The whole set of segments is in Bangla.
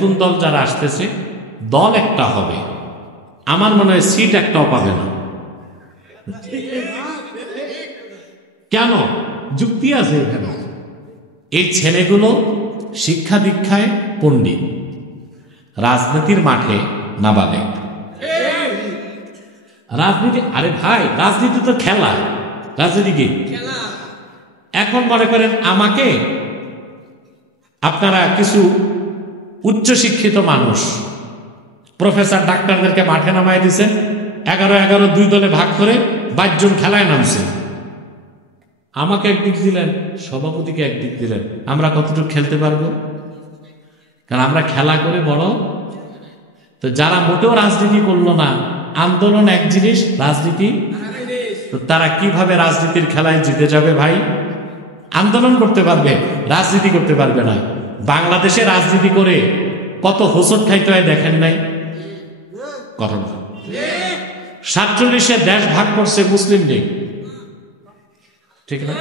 নতুন দল যারা আসতেছে, দল একটা হবে, আমার মনে হয় সিট একটাও পাবে না। কেন? যুক্তি আছে এখানে। এই ছেলেগুলো শিক্ষা দীক্ষায় পণ্ডিত, রাজনীতির মাঠে নাবালেগ। রাজনীতি, আরে ভাই রাজনীতি তো খেলা, রাজনীতি কি? এখন মনে করেন আমাকে আপনারা কিছু উচ্চশিক্ষিত মানুষ, প্রফেসর ডাক্তারদেরকে মাঠে নামাই দিচ্ছেন, 11-11 2 দলে ভাগ করে 22 জন খেলায় নামছে। আমাকে একদিক দিলেন, সভাপতিকে একদিক দিলেন, আমরা কতটুকু খেলতে পারবো? কারণ আমরা খেলা করে বড়। তো যারা মোটেও রাজনীতি করলো না, আন্দোলন এক জিনিস, রাজনীতি, তো তারা কিভাবে রাজনীতির খেলায় জিতে যাবে ভাই? আন্দোলন করতে পারবে, রাজনীতি করতে পারবে না। বাংলাদেশে রাজনীতি করে কত হোঁচট খাইতে হয় দেখেন নাই? কথা 47-এ দেশ ভাগ করছে মুসলিম লীগ, ঠিক না?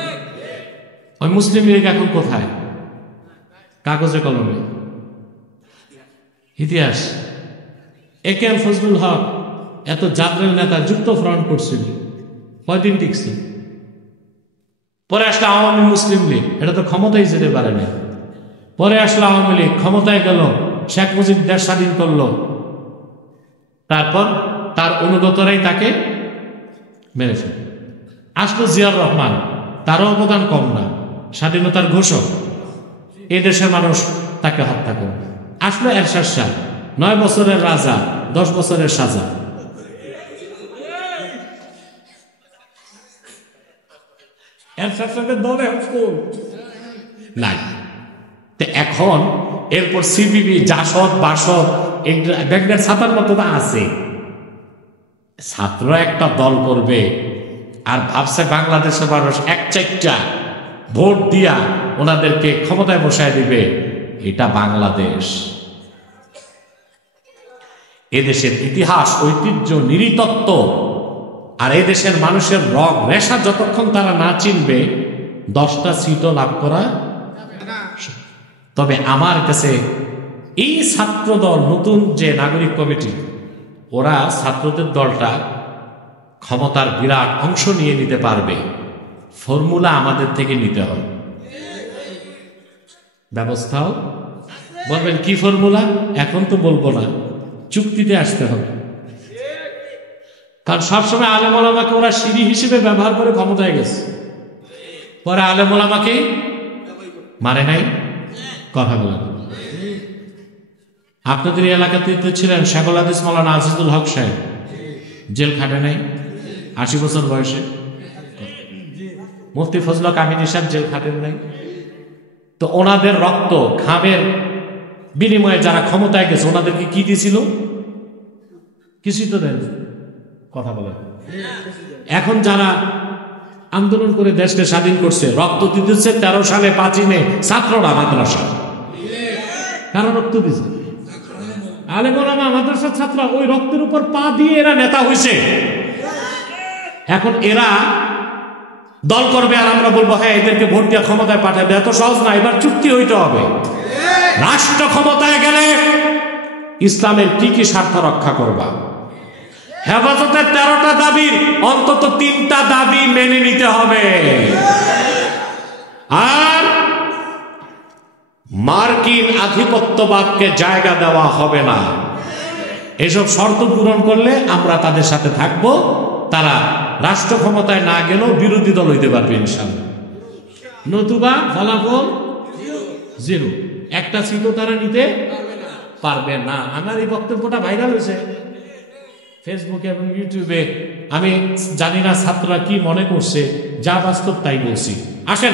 ওই মুসলিম লীগ এখন কোথায়? কাগজে কলমে। ইতিহাস, একে এম ফজলুল হক এত জাতীয় নেতা যুক্ত ফ্রন্ট করছিল, কয়দিন টিকছে? পরে আসলে আওয়ামী মুসলিম লীগ, এটা তো ক্ষমতায় যেতে পারে না। পরে আসলে আওয়ামী লীগ ক্ষমতায় গেল, শেখ মুজিব দেশ স্বাধীন করলো, তারপর তার অনুগতরাই তাকে মেরে ফেলে। আসলো জিয়াউর রহমান, তারও অবদান কম না, স্বাধীনতার ঘোষক, এই দেশের মানুষ তাকে হত্যা করবে। আসলো এরশাদ শাহ, 9 বছরের রাজা, 10 বছরের সাজা। এরশাদ শাহের দলে নাই। এখন এরপর সিপিবি, জাসদ, বাসদ, ব্যাগের ছাতার মতো আছে। ছাত্র একটা দল করবে আর ভাবছে বাংলাদেশের মানুষ 1/4 ভোট দিয়া ওনাদেরকে ক্ষমতায় বসায় দিবে। এটা বাংলাদেশ। এদেশের ইতিহাস, ঐতিহ্য, নৃতত্ত্ব আর এদেশের মানুষের রগ রেশা যতক্ষণ তারা না চিনবে, 10টা সিটও লাভ করা। তবে আমার কাছে এই ছাত্র দল, নতুন যে নাগরিক কমিটি, ওরা ছাত্রদের দলটা ক্ষমতার বিরাট অংশ নিয়ে নিতে পারবে। ফর্মুলা আমাদের থেকে নিতে হবে, ব্যবস্থাও। বলবেন কি ফর্মুলা? এখন তো বলবো না, চুক্তিতে আসতে হবে। কারণ সবসময় আলেম ওলামাকে ওরা সিঁড়ি হিসেবে ব্যবহার করে ক্ষমতায় গেছে, পরে আলেম ওলামাকে মারে নাই। কথা বলেন, আপনাদের এলাকাতে ছিলেন শেখুল হাদিস মাওলানা আজিজুল হক সাহেব, জেল খাটে নাই 80 বছর বয়সে। মুফতি ফজল কামিনী সাহেব জেল খাটেন নাই। তো ওনাদের রক্ত ঘামের বিনিময়ে যারা ক্ষমতায় গেছে, ওনাদেরকে কি দিয়েছিল? কিছুই তো দেন। কথা বলেন, এখন যারা আন্দোলন করে দেশকে স্বাধীন করছে, রক্ত দিতেছে 13 সালে 5ই মে ছাত্ররা মাদ্রাসা, কারণ রক্ত দিছে আলেম ওলামা, মাদ্রাসার ছাত্র, ওই রক্তের উপর পা দিয়ে এরা নেতা হয়েছে। এখন এরা দল করবে আর আমরা বলবো হ্যাঁ এদেরকে ভোট দিয়ে ক্ষমতায় পাঠাবে। এত সহজ না, এবার চুক্তি হইতে হবে। রাষ্ট্র ক্ষমতায় গেলে ইসলামের কি কি স্বার্থ রক্ষা করবা? হেফাজতের 13টা দাবির অন্তত 3টা দাবি মেনে নিতে হবে। আর মার্কিন আধিপত্যবাদকে জায়গা দেওয়া হবে না। এসব শর্ত পূরণ করলে আমরা তাদের সাথে থাকব। তারা রাষ্ট্র ক্ষমতায় না গেলেও বিরোধী দল হইতে পারবে ইনশাআল্লাহ। নতুবা ফলাফল 0, একটা সিটও তারা নিতে পারবে না। আমার এই বক্তব্যটা ভাইরাল হয়েছে ফেসবুকে এবং ইউটিউবে। আমি জানি না ছাত্ররা কি মনে করছে, যা বাস্তব তাই বলছি। আসেন।